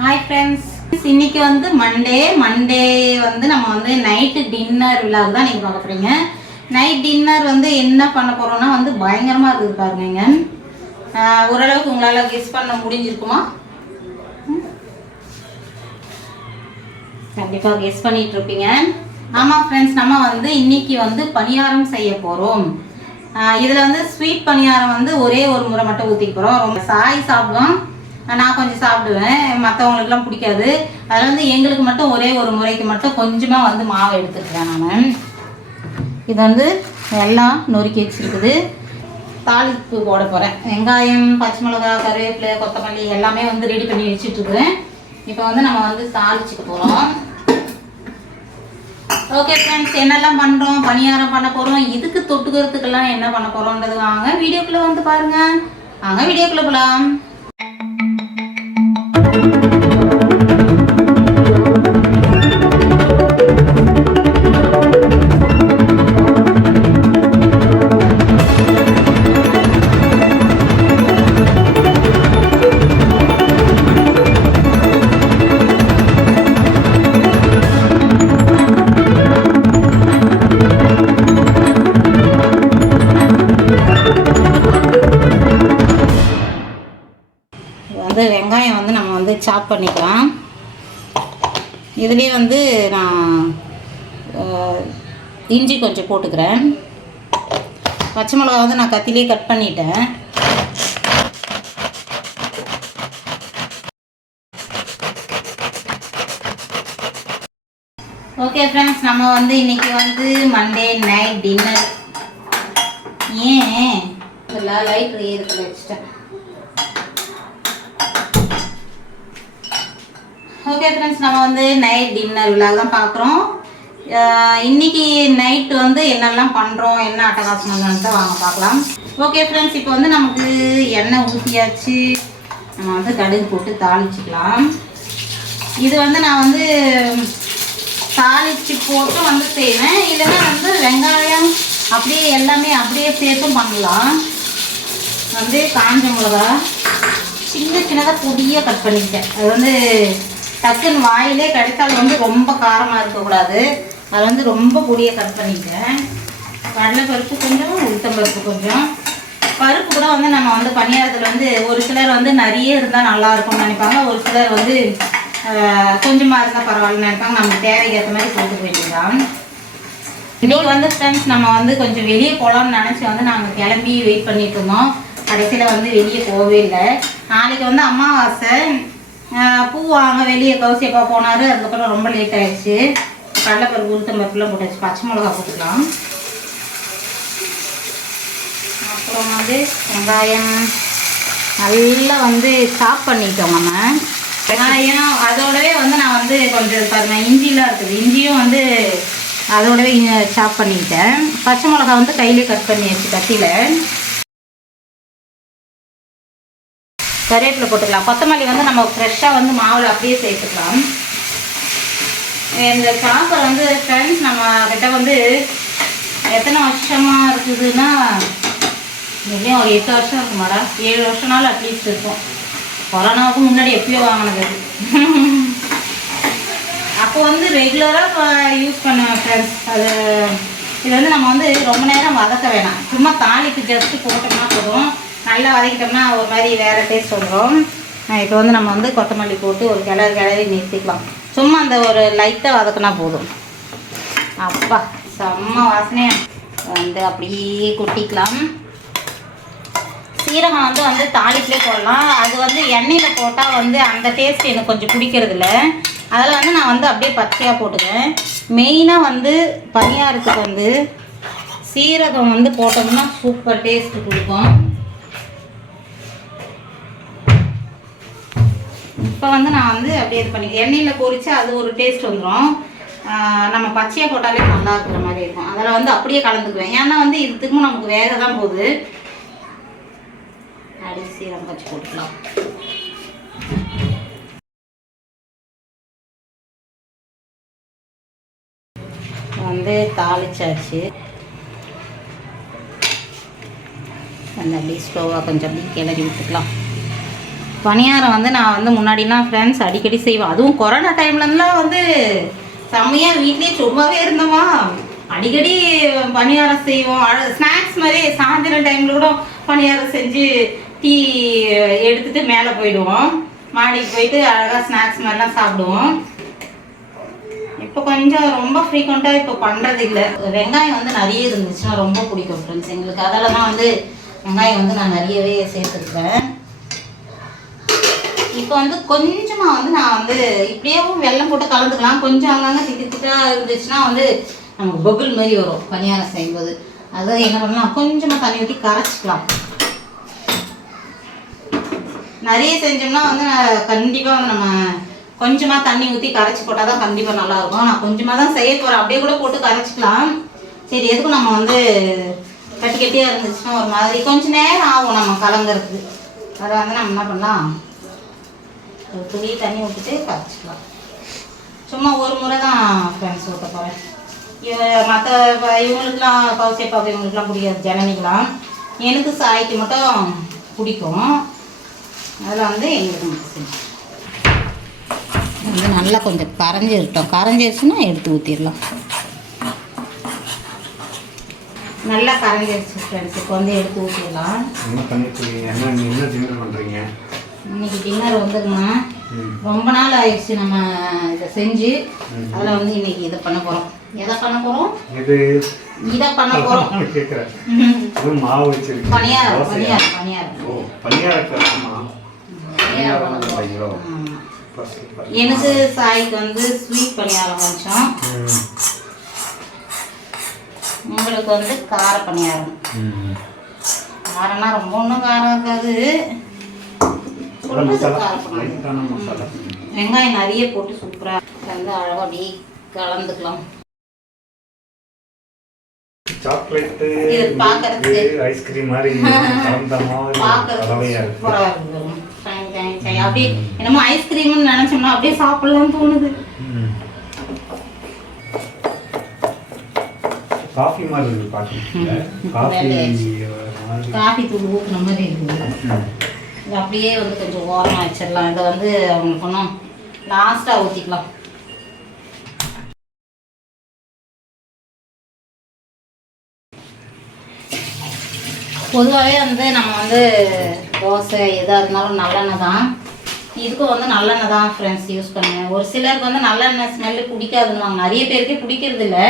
Hi friends இன்னைக்கு வந்து Monday Monday வந்து நம்ம வந்து நைட்டு டின்னர் விழாவுக்கு தான் நீங்கள் பார்க்க போகிறீங்க நைட் டின்னர் வந்து என்ன பண்ண போகிறோம்னா வந்து பயங்கரமாக இருக்குது பாருங்க ஓரளவுக்கு உங்களால் கெஸ் பண்ண முடிஞ்சிருக்குமா? கண்டிப்பாக கெஸ் பண்ணிட்டு இருப்பீங்க. ஆமாம் ஃப்ரெண்ட்ஸ் நம்ம வந்து இன்னைக்கு வந்து பணியாரம் செய்ய போகிறோம் இதில் வந்து ஸ்வீட் பணியாரம் வந்து ஒரே ஒரு முறை மட்டும் ஊற்றிக்க போகிறோம் ரொம்ப சாய் சாப்பிடுவோம் நான் கொஞ்சம் சாப்பிடுவேன். மற்றவங்களுக்குலாம் பிடிக்காது. அதில் வந்து எங்களுக்கு மட்டும் ஒரே ஒரு முறைக்கு மட்டும் கொஞ்சமாக வந்து மாவு எடுத்துக்கிறேன் நான். இது வந்து எல்லாம் நொறுக்கி வச்சிருக்குது. தாளிப்பு போட போகிறேன் வெங்காயம் பச்சை மிளகா கருவேப்பிலை கொத்தமல்லி எல்லாமே வந்து ரெடி பண்ணி வச்சிட்டுருக்கேன் இப்போ வந்து நம்ம வந்து தாளிச்சுக்க போகிறோம் ஓகே ஃப்ரெண்ட்ஸ் என்னெல்லாம் பண்ணுறோம் பணியாரம் பண்ண போகிறோம் இதுக்கு தொட்டுக்கிறதுக்கெல்லாம் என்ன பண்ண போகிறோன்றது வாங்க வீடியோக்குள்ளே வந்து பாருங்கள் வாங்க வீடியோக்குள்ளே போகலாம் இது வந்து பண்ணிக்கலாம். இதுலேயே வந்து நான் இஞ்சி கொஞ்சம் போட்டுக்கிறேன். பச்சை மிளகா வந்து நான் கத்திலே கட் பண்ணிட்டேன். ஓகே ஃப்ரெண்ட்ஸ் நம்ம வந்து இன்னைக்கு வந்து மண்டே நைட் டின்னர் ஏன்? இதெல்லாம் லைட் ஏறுத்துல வச்சுட்டேன் ஓகே ஃப்ரெண்ட்ஸ் நம்ம வந்து நைட் டின்னர் விழா தான் பார்க்குறோம் இன்னைக்கு நைட் வந்து என்னெல்லாம் பண்ணுறோம் என்ன அட்டகாசம் வாங்க பார்க்கலாம். ஓகே ஃப்ரெண்ட்ஸ் இப்போ வந்து நமக்கு எண்ணெய் ஊற்றியாச்சு நம்ம வந்து கடுகு போட்டு தாளிச்சிக்கலாம். இது வந்து நான் வந்து தாளிச்சு போட்டு வந்து செய்வேன். இல்லைன்னா வந்து வெங்காயம் அப்படியே எல்லாமே அப்படியே சேர்த்தும் பண்ணலாம். வந்து காஞ்ச மிளகா சின்ன சின்னதாக பொடியாக கட் பண்ணிக்கிட்டேன். அது வந்து டக்குன்னு வாயிலே கிடைத்தால் வந்து ரொம்ப காரமாக இருக்கக்கூடாது. அது வந்து ரொம்ப பொடியை கட் பண்ணிக்கிட்டேன் கடலை பருப்பு கொஞ்சம் உளுத்தம் பருப்பு கொஞ்சம். பருப்பு கூட வந்து நம்ம வந்து பணியாரத்தில் வந்து ஒரு சிலர் வந்து நிறைய இருந்தால் நல்லா இருக்கும்னு நினைப்பாங்க. ஒரு சிலர் வந்து கொஞ்சமாக இருந்தால் பரவாயில்லன்னு நினைப்பாங்க. நம்ம தேவைக்கு ஏற்ற மாதிரி போட்டு போயிட்டுருக்கான் இன்னைக்கு வந்து ஃப்ரெண்ட்ஸ் நம்ம வந்து கொஞ்சம் வெளியே போகலாம்னு நினச்சி வந்து நாங்கள் கிளம்பி வெயிட் பண்ணிட்டு இருந்தோம். கடைசியில் வந்து வெளியே போகவே இல்லை. நாளைக்கு வந்து அமாவாசை. பூ வாங்க வெளியே கவுசியப்பா போனார். அதுக்கப்புறம் ரொம்ப லேட் ஆயிடுச்சு. கடலைப்பருப்பு உளுத்தம் பருப்புலாம் போட்டாச்சு பச்சை மிளகா போட்டுக்கலாம். அப்புறம் வந்து வெங்காயம். நல்லா வந்து சாப் பண்ணிட்டோம் நம்ம. வெங்காயம் அதோடவே வந்து நான் வந்து கொஞ்சம் பாருங்க இஞ்சிலாம் இருக்குது. இஞ்சியும் வந்து அதோடவே சாப் பண்ணிக்கிட்டேன் பச்சை மிளகா வந்து கையிலே கட் பண்ணியாச்சு கத்தியில். கருவேப்பிலை போட்டுக்கலாம். கொத்தமல்லி வந்து நம்ம ஃப்ரெஷ்ஷாக வந்து மாவில் அப்படியே சேர்த்துக்கலாம். இந்த சாப்பர் வந்து ஃப்ரெண்ட்ஸ் நம்ம கிட்ட வந்து எத்தனை வருஷமாக இருக்குதுன்னா எப்படியும் ஒரு எட்டு வருஷம் இருக்குமாடா? ஏழு வருஷம்னாலும் அட்லீஸ்ட் இருக்கும். கொரோனாவுக்கு முன்னாடி எப்பயோ வாங்கினது அப்போ வந்து ரெகுலராக யூஸ் பண்ணுவேன் ஃப்ரெண்ட்ஸ் அது இது வந்து நம்ம வந்து ரொம்ப நேரம் வதக்க வேணாம். சும்மா தாளிக்கு ஜஸ்ட்டு போட்டோம்னா போதும். நல்லா வதக்கிட்டோம்னா ஒரு மாதிரி வேறு டேஸ்ட் வந்துடும் இப்போ வந்து நம்ம வந்து கொத்தமல்லி போட்டு ஒரு கிளறி கிளறி நிறுத்திக்கலாம். சும்மா அந்த ஒரு லைட்டாக வதக்குனா போதும். அப்பா செம்ம வாசனையாக வந்து அப்படியே கொட்டிக்கலாம். சீரகம் வந்து வந்து தாளிப்பிலே போடலாம். அது வந்து எண்ணெயில் போட்டால் வந்து அந்த டேஸ்ட் எனக்கு கொஞ்சம் பிடிக்கிறது இல்லை அதில் வந்து நான் வந்து அப்படியே பச்சையாக போட்டுக்கிறேன். மெயினாக வந்து பனியாரத்துக்கு வந்து சீரகம் வந்து போட்டோம்னா சூப்பர் டேஸ்ட் கொடுக்கும். இப்போ வந்து நான் வந்து அப்படியே இது பண்ணி எண்ணெயில் பொரித்து அது ஒரு டேஸ்ட் வந்துடும் நம்ம பச்சையாக போட்டாலே நல்லா இருக்கிற மாதிரி இருக்கும். அதில் வந்து அப்படியே கலந்துக்குவேன். ஏன்னா வந்து இதுக்கும் நமக்கு வேக தான் போகுது. அப்படியே நம்ம வச்சு போட்டுக்கலாம். வந்து தாளிச்சாச்சு. அந்த அப்படியே ஸ்லோவாக கொஞ்சம் அப்படியே கிளறி விட்டுக்கலாம். பணியாரம் வந்து நான் வந்து முன்னாடிலாம் ஃப்ரெண்ட்ஸ் அடிக்கடி செய்வேன். அதுவும் கொரோனா டைம்லலாம் வந்து செம்மையாக வீட்லேயே சும்மாவே இருந்தோமா? அடிக்கடி பணியாரம் செய்வோம். ஸ்நாக்ஸ் மாதிரி சாயந்தரம் டைமில் கூட பணியாரம் செஞ்சு டீ எடுத்துட்டு மேலே போயிடுவோம். மாடிக்கு போயிட்டு அழகாக ஸ்நாக்ஸ் மாதிரிலாம் சாப்பிடுவோம். இப்போ கொஞ்சம் ரொம்ப ஃப்ரீக்வெண்ட்டாக இப்போ பண்ணுறது இல்லை. வெங்காயம் வந்து நிறைய இருந்துச்சுன்னா ரொம்ப பிடிக்கும் ஃப்ரெண்ட்ஸ் எங்களுக்கு அதில் தான் வந்து வெங்காயம் வந்து நான் நிறையவே சேர்த்துருக்கேன் இப்போ வந்து கொஞ்சமாக வந்து நான் வந்து இப்படியேவும் வெள்ளம் போட்டு கலந்துக்கலாம். கொஞ்சம் அங்கங்கே திட்டு திட்டாக இருந்துச்சுன்னா வந்து நமக்கு பபுள் மாதிரி வரும் பணியாரம் செய்யும்போது. அதை என்ன பண்ணலாம்? கொஞ்சமாக தண்ணி ஊற்றி கரைச்சிக்கலாம். நிறைய செஞ்சோம்னா வந்து கண்டிப்பாக வந்து நம்ம கொஞ்சமாக தண்ணி ஊற்றி கரைச்சி போட்டால் தான் கண்டிப்பாக நல்லாயிருக்கும். நான் கொஞ்சமாக தான் செய்ய போகிறேன் அப்படியே கூட போட்டு கரைச்சிக்கலாம். சரி எதுக்கும் நம்ம வந்து கட்டி கட்டியாக இருந்துச்சுன்னா ஒரு மாதிரி கொஞ்சம் நேரம் ஆகும் நம்ம கலங்குறதுக்கு. அதை வந்து நம்ம என்ன பண்ணலாம்? ஒரு துளி தண்ணி ஊற்றிட்டு கரைச்சிக்கலாம் சும்மா ஒரு முறை தான் ஃப்ரெண்ட்ஸ் ஊற்ற போகிறேன் இவ மற்ற இவங்களுக்குலாம் கவுசை பாப்பா இவங்களுக்குலாம் பிடிக்காது ஜனனிக்கெலாம் எனக்கு சாய்க்கு மட்டும் பிடிக்கும். அதில் வந்து எங்களுக்கு மட்டும் வந்து நல்லா கொஞ்சம் கரைஞ்சிருட்டோம் கரைஞ்சிருச்சுன்னா எடுத்து ஊற்றிடலாம் நல்லா கரைஞ்சிருச்சு ஃப்ரெண்ட்ஸ் இப்போ வந்து எடுத்து ஊற்றிடலாம் என்ன பண்ணிட்டு என்ன என்ன டின்னர் இன்னைக்கு டின்னர் வந்துருங்க ம். ரொம்ப நாள் ஆயிடுச்சு நம்ம இதை செஞ்சு. அதில் வந்து இன்னைக்கு இதை பண்ண போகிறோம் எதை பண்ண போகிறோம் இது இதை பண்ண போகிறோம் கேட்குறேன் மாவு வச்சிருக்கீங்க. பணியாரம்? பணியாரம் பணியாரம். ஓ பணியாரம். எனக்கு சாய்க்கு வந்து ஸ்வீட் பணியாரம் கொஞ்சம். உங்களுக்கு வந்து கார பணியாரம். காரம்னா ரொம்ப ஒன்றும் காரம் இருக்காது அதான் சொல்றது மசாலா கார பணியாரம் லைட்டான மசாலா வெங்காயம் நிறைய போட்டு சூப்பராக வந்து அழகாக அப்படியே கலந்துக்கலாம். சாக்லேட்டு ஐஸ்கிரீம் மாதிரி கலந்த மாதிரி. அப்படியே என்னமோ ஐஸ்கிரீம்னு நினச்சோம்னா அப்படியே சாப்பிடலாம்னு தோணுது. காஃபி மாதிரி இருக்கு பாக்கெட்ல காஃபி மாதிரி. காஃபி தூள் ஊற்றுன மாதிரி இருக்குது. ம். இது அப்படியே வந்து கொஞ்சம் ஓரமாக வச்சிடலாம். இதை வந்து அவங்களுக்கு ஒன்றும் லாஸ்ட்டாக ஊற்றிக்கலாம் பொதுவாகவே வந்து நம்ம வந்து தோசை எதாக இருந்தாலும் நல்லெண்ணெய் தான். இதுக்கும் வந்து நல்லெண்ணெய் தான் ஃப்ரெண்ட்ஸ் யூஸ் பண்ணுவேன். ஒரு சிலருக்கு வந்து நல்லெண்ணெய் ஸ்மெல்லு பிடிக்காதுன்னுவாங்க. நிறைய பேருக்கே பிடிக்கிறது இல்லை.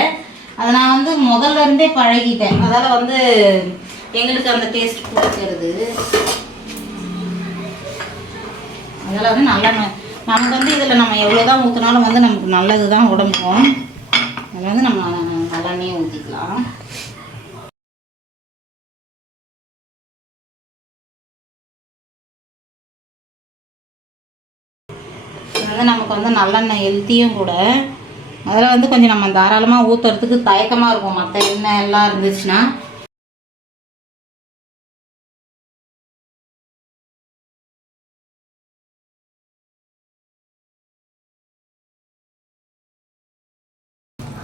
அதை நான் வந்து முதல்ல இருந்தே பழகிட்டேன். அதால் வந்து எங்களுக்கு அந்த டேஸ்ட் பிடிக்கிறது. அதனால் வந்து நல்லெண்ணெய் நமக்கு வந்து இதில் நம்ம எவ்வளோ தான் ஊற்றினாலும் வந்து நமக்கு நல்லது தான் உடம்புக்கும். அதில் வந்து நம்ம நல்லெண்ணையும் ஊற்றிக்கலாம் இது வந்து நமக்கு வந்து நல்லெண்ணெய் ஹெல்த்தியும் கூட. அதில் வந்து கொஞ்சம் நம்ம தாராளமாக ஊற்றுறதுக்கு தயக்கமாக இருக்கும். மற்ற எண்ணெய் எல்லாம் இருந்துச்சுன்னா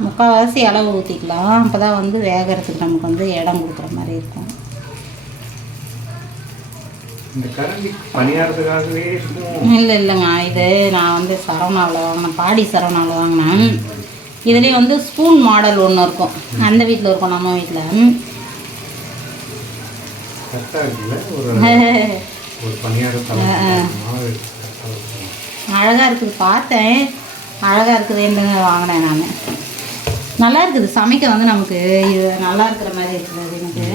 முக்கால்வாசி அளவு ஊற்றிக்கலாம் அப்போ தான் வந்து வேகறதுக்கு நமக்கு வந்து இடம் கொடுக்குற மாதிரி இருக்கும். இல்லை இல்லைங்க. இது நான் வந்து சரவணாவில் வாங்கினேன் பாடி சரவணாவில் வாங்கினேன். இதுலேயே வந்து ஸ்பூன் மாடல் ஒன்று இருக்கும். அந்த வீட்டில் இருக்கும் நம்ம வீட்டில் அழகாக இருக்குது. பார்த்தேன். அழகாக இருக்குதுன்னு வாங்கினேன் நான்? நல்லா இருக்குது. சமைக்க வந்து நமக்கு இது நல்லா இருக்கிற மாதிரி இருக்குது எனக்கு.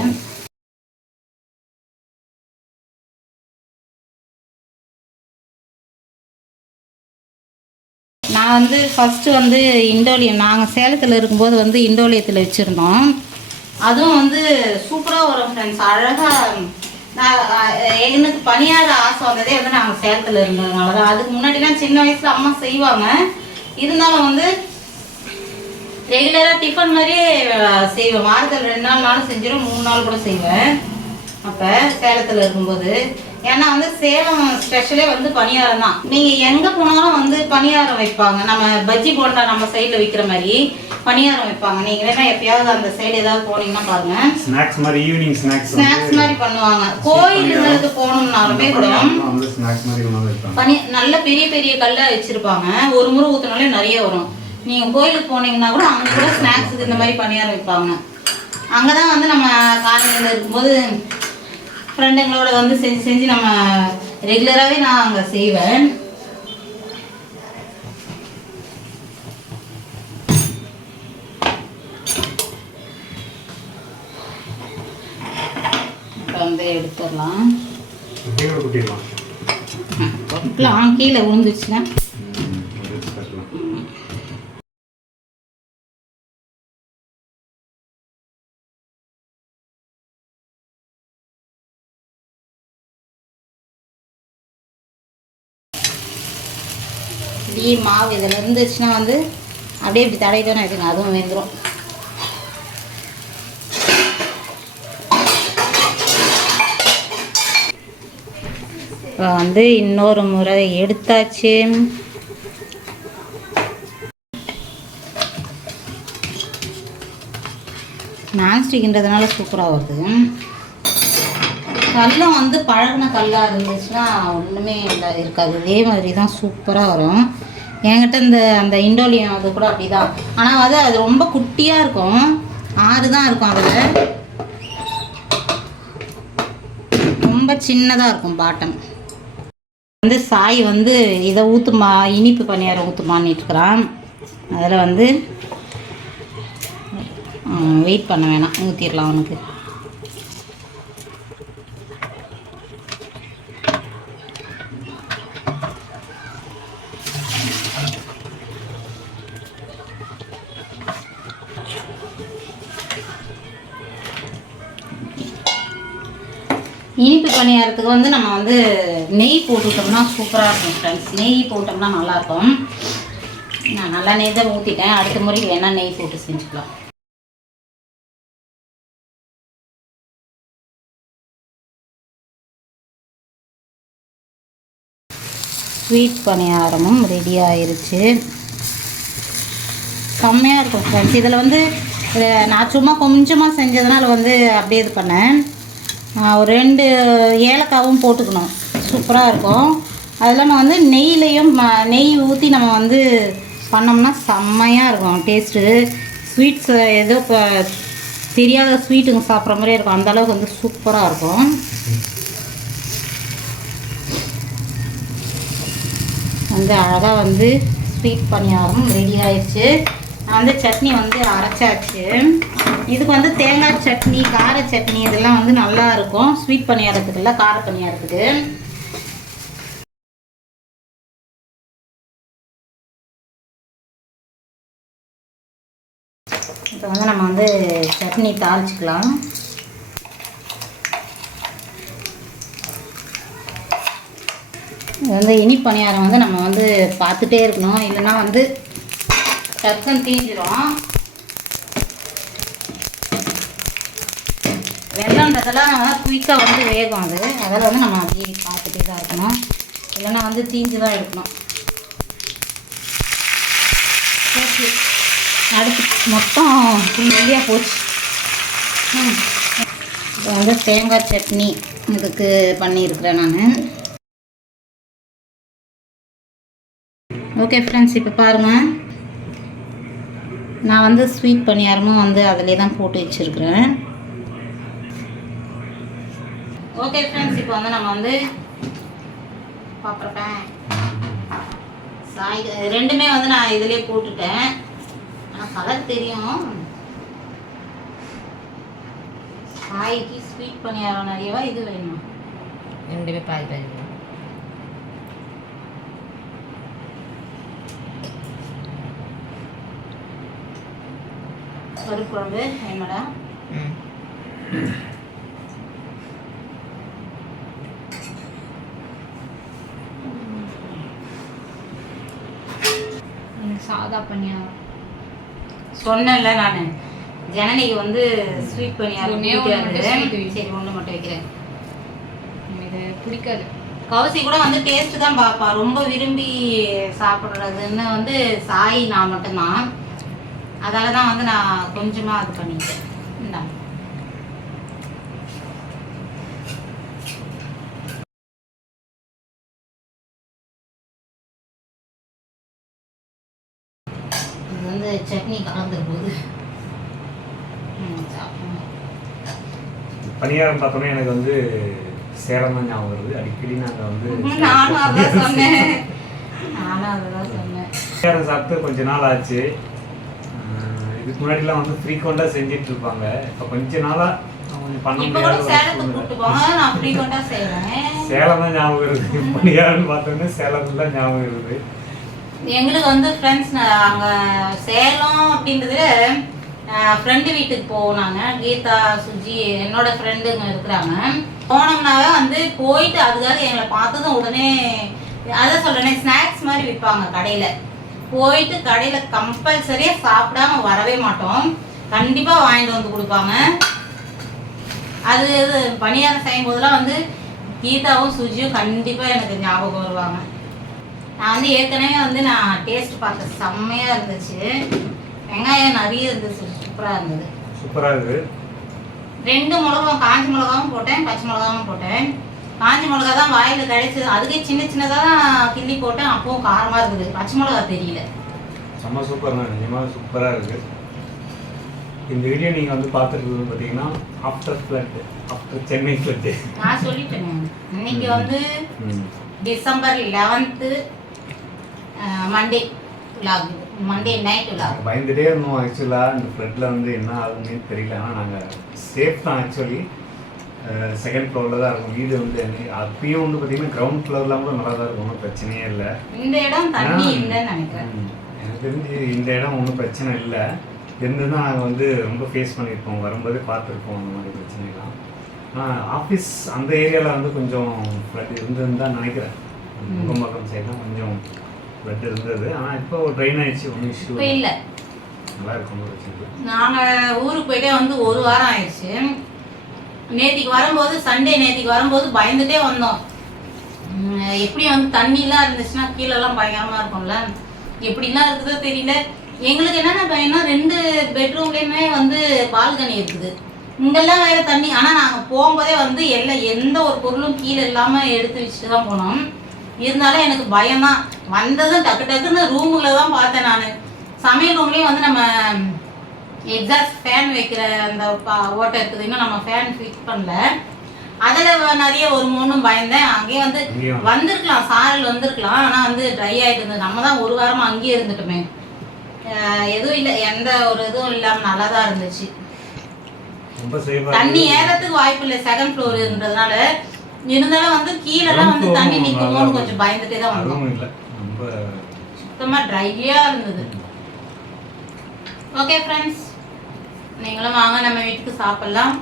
நான் வந்து ஃபஸ்ட்டு வந்து இண்டோலியம். நாங்கள் சேலத்தில் இருக்கும்போது வந்து இண்டோலியத்தில் வச்சுருந்தோம். அதுவும் வந்து சூப்பராக வரும் ஃப்ரெண்ட்ஸ் அழகாக நான் எனக்கு பணியார ஆசை வந்ததே வந்து நாங்கள் சேலத்தில் இருந்ததுனால தான் அதுக்கு முன்னாடிலாம் சின்ன வயசில் அம்மா செய்வாங்க. இருந்தாலும் வந்து ரெகுலராக டிஃபன் மாதிரியே செய்வேன். வாரத்தில் ரெண்டு நாள் நாளும் செஞ்சிடும் மூணு நாள் கூட செய்வேன். அப்போ சேலத்தில் இருக்கும்போது. ஏன்னா வந்து சேலம் ஸ்பெஷலே வந்து பணியாரம் தான். நீங்க எங்க போனாலும் வந்து பணியாரம் வைப்பாங்க. நம்ம பஜ்ஜி போண்டா நம்ம சைடுல விற்கிற மாதிரி பணியாரம் வைப்பாங்க. நீங்க வேணா எப்பயாவது அந்த சைடு ஏதாவது போனீங்கன்னா பாருங்க. ஸ்நாக்ஸ் மாதிரி ஈவினிங் ஸ்நாக்ஸ் ஸ்நாக்ஸ் மாதிரி பண்ணுவாங்க. கோயிலுங்களுக்கு போகணும்னாலுமே கூட பனி நல்ல பெரிய பெரிய கல்லா வச்சிருப்பாங்க. ஒரு முறை ஊத்துனாலே நிறைய வரும். நீங்க கோயிலுக்கு போனீங்கன்னா கூட அங்க கூட ஸ்நாக்ஸுக்கு இந்த மாதிரி பணியாரம் வைப்பாங்க அங்கதான் வந்து நம்ம காலையில இருக்கும்போது ஃப்ரெண்டுங்களோட வந்து செஞ்சு செஞ்சு நம்ம ரெகுலராகவே நான் அங்கே செய்வேன். வந்து எடுத்துடலாம். கீழே விழுந்துச்சுன்னா இப்படி மாவு இதில் இருந்துச்சுன்னா வந்து அப்படியே இப்படி தடவிட்டோன்னு வச்சுங்க அதுவும் வெந்துடும் இப்போ வந்து இன்னொரு முறை எடுத்தாச்சு. நான்ஸ்டிக்ன்றதுனால சூப்பராக வருது. கல்லும் வந்து பழகின கல்லாக இருந்துச்சுன்னா ஒன்றுமே இல்லை இருக்காது. இதே மாதிரி தான் சூப்பராக வரும். என்கிட்ட இந்த அந்த இண்டோலியம் அது கூட அப்படி தான் ஆனால் வந்து அது ரொம்ப குட்டியாக இருக்கும். ஆறு தான் இருக்கும் அதில். ரொம்ப சின்னதாக இருக்கும் பாட்டம் வந்து சாய் வந்து இதை ஊற்றுமா இனிப்பு பணியாரம் ஊற்றுமான்னு இருக்கிறான் அதில் வந்து வெயிட் பண்ண வேணாம். ஊற்றிடலாம் அவனுக்கு. பணியாரத்துக்கு வந்து நம்ம வந்து நெய் போட்டுட்டோம்னா சூப்பராக இருக்கும் ஃப்ரெண்ட்ஸ் நெய் போட்டோம்னா நல்லாயிருக்கும் நான் நல்லா நெய் தான் ஊற்றிட்டேன் அடுத்த முறை வேணால் நெய் போட்டு செஞ்சுக்கலாம். ஸ்வீட் பணியாரமும் ரெடி ஆயிருச்சு. செம்மையாக இருக்கும் ஃப்ரெண்ட்ஸ் இதில் வந்து நான் சும்மா கொஞ்சமாக செஞ்சதுனால வந்து அப்படியே இது பண்ணேன். ஒரு ரெண்டு ஏலக்காவும் போட்டுக்கணும். சூப்பராக இருக்கும். அது இல்லாமல் வந்து நெய்லேயும் நெய் ஊற்றி நம்ம வந்து பண்ணோம்னா செம்மையாக இருக்கும். டேஸ்ட்டு ஸ்வீட்ஸ் ஏதோ இப்போ தெரியாத ஸ்வீட்டுங்க சாப்பிட்ற மாதிரியே இருக்கும். அந்த அளவுக்கு வந்து சூப்பராக இருக்கும். வந்து அழகாக வந்து ஸ்வீட் பணியாரம் ரெடி ஆயிடுச்சு. வந்து சட்னி வந்து அரைச்சாச்சு. இதுக்கு வந்து தேங்காய் சட்னி கார சட்னி இதெல்லாம் வந்து நல்லா இருக்கும். ஸ்வீட் பணியாரத்துக்கு இல்லை கார பணியாரத்துக்கு இப்போ வந்து நம்ம வந்து சட்னி தாளிச்சிக்கலாம். இது வந்து இனி பணியாரம் வந்து நம்ம வந்து பார்த்துட்டே இருக்கணும். இல்லைன்னா வந்து டக்குன்னு தீஞ்சிரும். வெள்ளம்ன்றதெல்லாம் குயிக்காக வந்து வேகும் அது. அதில் வந்து நம்ம அப்படியே பார்த்துட்டே தான் இருக்கணும். இல்லைன்னா வந்து தீஞ்சு தான் எடுக்கணும் போச்சு அடுத்து மொத்தம் ஃபுல் வெளியாக போச்சு. ம். இப்போ வந்து தேங்காய் சட்னி இதுக்கு பண்ணியிருக்கிறேன் நான். ஓகே ஃப்ரெண்ட்ஸ் இப்போ பாருங்கள் நான் வந்து ஸ்வீட் பணியாரமும் வந்து அதிலே தான் போட்டு வச்சுருக்கிறேன். ஓகே ஃப்ரெண்ட்ஸ் இப்போ வந்து நம்ம வந்து பார்க்குறேன் சாய் ரெண்டுமே வந்து நான் இதிலே போட்டுட்டேன். ஆனால் கலர் தெரியும். சாய்க்கு ஸ்வீட் பணியாரம் நிறையவா இது வேணுமா. ரெண்டுமே பாதி பாதி. பருப்பு குழம்பு என்னடா ம். சாதா பணியாரம் சொன்னேன்ல நான். ஜனனிக்கு வந்து ஸ்வீட் பணியாரம். சரி ஒன்று மட்டும் வைக்கிறேன். இது பிடிக்காது. கௌசி கூட வந்து டேஸ்ட் தான் பார்ப்பா ரொம்ப விரும்பி சாப்பிட்றதுன்னு வந்து சாய் நான் மட்டும்தான். அதால தான் வந்து நான் கொஞ்சமாக இது பண்ணிட்டேன். இந்தா. இது வந்து சட்னி கலந்துரு சாப்பிடுங்க. பணியாரம் பார்த்தோன்னே எனக்கு வந்து சேலம் தான் ஞாபகம் வருது. அடிக்கடி நாங்கள் வந்து நானும் அதான் சொன்னேன். நானும் அதான் சொன்னேன். பணியாரம் சாப்பிட்டு கொஞ்ச நாள் ஆச்சு. இதுக்கு முன்னாடிலாம் வந்து ஃப்ரீக்வெண்ட்டாக செஞ்சுட்டு இருப்பாங்க இப்போ கொஞ்ச நாளாக பண்ண முடியாத சேலம் தான் ஞாபகம் இருக்குது பணியாரம்னு பார்த்தோன்னே சேலம் தான் ஞாபகம் இருக்குது எங்களுக்கு வந்து ஃப்ரெண்ட்ஸ் அங்க சேலம் அப்படின்றது ஃப்ரெண்டு வீட்டுக்கு போனாங்க கீதா சுஜி என்னோட ஃப்ரெண்டுங்க இருக்கிறாங்க. போனோம்னாவே வந்து போயிட்டு அதுக்காக எங்களை பார்த்ததும் உடனே அதான் சொல்றேனே ஸ்நாக்ஸ் மாதிரி விற்பாங்க கடையில. போயிட்டு கடையில கம்பல்சரியா சாப்பிடாம வரவே மாட்டோம். கண்டிப்பா வாங்கிட்டு வந்து கொடுப்பாங்க. அது இது பணியாரம் செய்யும் போதெல்லாம் வந்து கீதாவும் சுஜியும் கண்டிப்பா எனக்கு ஞாபகம் வருவாங்க. நான் வந்து ஏற்கனவே வந்து நான் டேஸ்ட் பார்த்தேன் செம்மையா இருந்துச்சு. வெங்காயம் நிறைய இருந்துச்சு. சூப்பரா இருந்தது. சூப்பராக இருக்குது ரெண்டு மிளகாவும் காஞ்ச மிளகாவும் போட்டேன் பச்சை மிளகாவும் போட்டேன். காஞ்ச மிளகா தான் வாயில கிடைச்சது அதுக்கே சின்ன சின்னதாக தான் கிள்ளி போட்டேன். அப்பவும் காரமா இருக்குது. பச்சை மிளகா தெரியல. செம்ம சூப்பர் தான் நிஜமாக சூப்பராக இருக்குது இந்த வீடியோ நீங்கள் வந்து பார்த்துருக்குறது பார்த்தீங்கன்னா after flood after Chennai flood நான் சொல்லிட்டேன் இன்னைக்கு வந்து December eleventh Monday vlog Monday night நாங்கள் பயந்துட்டே இருந்தோம் ஆக்சுவலாக இந்த ஃப்ளட்டில் வந்து என்ன ஆகுதுன்னு தெரியல. ஆனால் நாங்கள் சேஃப் தான் ஆக்சுவலி செகண்ட் ஃப்ளோரில் தான் இருக்கும். வீடு வந்து அப்பயும் வந்து பார்த்தீங்கன்னா கிரவுண்ட் ஃப்ளோர்லாம் கூட நல்லா தான் இருக்கும். ஒன்றும் பிரச்சனையே இல்லை. இந்த இடம் தண்ணி. இல்லைன்னு நினைக்கிறேன். எனக்கு தெரிஞ்சு இந்த இடம் ஒன்றும் பிரச்சனை இல்லை. இருந்துதான் நாங்கள் வந்து ரொம்ப ஃபேஸ் பண்ணியிருப்போம். வரும்போதே பார்த்துருப்போம் அந்த மாதிரி பிரச்சனைலாம் ஆனால் ஆஃபீஸ் அந்த ஏரியாவில் வந்து கொஞ்சம் ஃப்ளட் இருந்ததுன்னு தான் நினைக்கிறேன். முகம்பக்கம் சைட்லாம் கொஞ்சம் ஃப்ளட் இருந்தது. ஆனால் இப்போ ட்ரெயின் ஆயிடுச்சு. ஒன்றும் இஷ்யூ இல்லை. நல்லா இருக்கும். நாங்கள் ஊருக்கு போயிட்டே வந்து ஒரு வாரம் ஆயிடுச்சு. நேத்திக்கு வரும்போது சண்டே நேத்திக்கு வரும்போது பயந்துட்டே வந்தோம். எப்படியும் எப்படி வந்து தண்ணிலாம் இருந்துச்சுன்னா கீழெல்லாம் பயங்கரமா இருக்கும்ல. எப்படிலாம் இருக்குதோ தெரியல. எங்களுக்கு என்னென்ன பயம்னா ரெண்டு பெட்ரூம்லேயுமே வந்து பால்கனி இருக்குது. இங்கெல்லாம் வேற தண்ணி. ஆனால் நாங்கள் போகும்போதே வந்து எல்லாம் எந்த ஒரு பொருளும் கீழே இல்லாமல் எடுத்து வச்சுட்டு தான் போனோம். இருந்தாலும் எனக்கு பயம்தான். வந்ததும் டக்கு டக்குன்னு ரூமுல தான் பார்த்தேன் நான். சமையல் ரூம்லேயும் வந்து நம்ம எக்ஸாஸ்ட் ஃபேன் வைக்கிற அந்த ஓட்டை இருக்குது. இன்னும் நம்ம ஃபேன் ஃபிக்ஸ் பண்ணல. அதில் நிறைய ஒரு மூணும் பயந்தேன். அங்கேயே வந்து வந்திருக்கலாம். சாரல் வந்திருக்கலாம். ஆனால் வந்து ட்ரை ஆகிட்டு இருந்தது. நம்ம தான் ஒரு வாரமாக அங்கேயே இருந்துட்டோமே. எதுவும் இல்லை. எந்த ஒரு இதுவும் இல்லாமல் நல்லா தான் இருந்துச்சு தண்ணி ஏறத்துக்கு வாய்ப்பு இல்லை. செகண்ட் ஃப்ளோர்ன்றதுனால இருந்தாலும் வந்து கீழெல்லாம் வந்து தண்ணி நிற்குமோன்னு கொஞ்சம் பயந்துட்டே தான் வந்தோம். ரொம்ப சுத்தமாக ட்ரையாக இருந்தது. ஓகே ஃப்ரெண்ட்ஸ் நீங்களும் வாங்க நம்ம வீட்டுக்கு சாப்பிட்லாம்.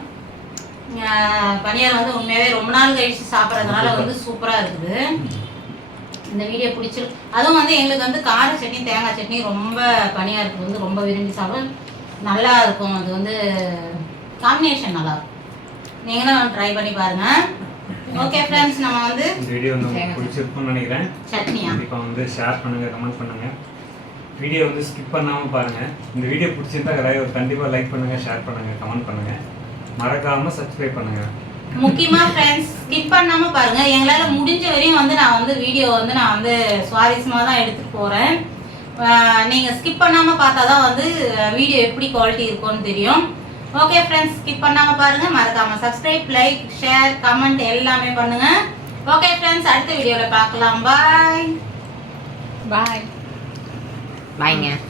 பனியாரம் வந்து உண்மையாகவே ரொம்ப நாள் கழிச்சு சாப்பிட்றதுனால வந்து சூப்பராக இருக்குது. இந்த வீடியோ பிடிச்சிருக்கு அதுவும் வந்து எங்களுக்கு வந்து கார சட்னி தேங்காய் சட்னி ரொம்ப பனியாரத்துக்கு வந்து ரொம்ப விரும்பி சாப்பிடும் நல்லா இருக்கும். அது வந்து காம்பினேஷன் நல்லா இருக்கும். நீங்களும் ட்ரை பண்ணி பாருங்க. ஓகே ஃப்ரெண்ட்ஸ் நம்ம வந்து வீடியோ வந்து பிடிச்சிருக்கும்னு நினைக்கிறேன். சட்னியா? கண்டிப்பாக வந்து ஷேர் பண்ணுங்கள் கமெண்ட் பண்ணுங்கள் வீடியோ வந்து ஸ்கிப் பண்ணாமல் பாருங்கள் இந்த வீடியோ பிடிச்சிருந்தா கண்டிப்பாக கண்டிப்பாக லைக் பண்ணுங்கள் ஷேர் பண்ணுங்கள் கமெண்ட் பண்ணுங்கள் மறக்காமல் சப்ஸ்கிரைப் பண்ணுங்கள் முக்கியமா ஃப்ரெண்ட்ஸ் ஸ்கிப் பண்ணாம பாருங்க. எங்களால முடிஞ்ச வரையும் வந்து நான் வந்து வீடியோ வந்து நான் வந்து சுவாரஸ்யமா தான் எடுத்துட்டு போறேன். நீங்க ஸ்கிப் பண்ணாம பார்த்தாதான் வந்து வீடியோ எப்படி குவாலிட்டி இருக்கும்னு தெரியும். ஓகே ஃப்ரெண்ட்ஸ் ஸ்கிப் பண்ணாம பாருங்க. மறக்காம சப்ஸ்கிரைப் லைக் ஷேர் கமெண்ட் எல்லாமே பண்ணுங்க. ஓகே ஃப்ரெண்ட்ஸ் அடுத்த வீடியோல பார்க்கலாம். பாய் பாய் Bye nha.